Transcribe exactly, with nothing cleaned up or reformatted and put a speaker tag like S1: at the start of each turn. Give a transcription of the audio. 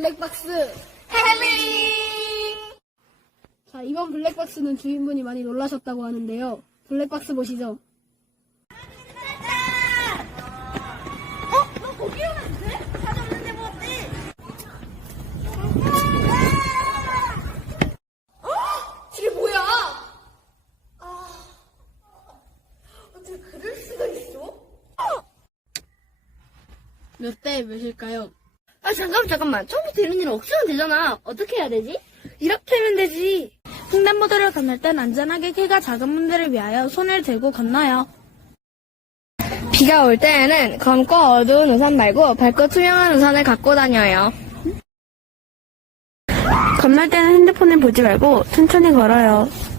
S1: 블랙박스 헬링! 자, 이번 블랙박스는 주인분이 많이 놀라셨다고 하는데요. 블랙박스 보시죠.
S2: 어? 너 거기 오면 돼? 사자 없는데 뭐 어때? 어?
S1: 이게 뭐야?
S2: 아, 어떻게 그럴 수가 있어?
S1: 몇 대 몇일까요?
S2: 아, 잠깐만, 잠깐만. 처음부터 이런 일은 없으면 되잖아. 어떻게 해야 되지? 이렇게 하면 되지.
S3: 횡단보도를 건널 땐 안전하게 키가 작은 분들을 위하여 손을 들고 건너요.
S2: 비가 올 때에는 검고 어두운 우산 말고 밝고 투명한 우산을 갖고 다녀요.
S3: 건널 때는 핸드폰을 보지 말고 천천히 걸어요.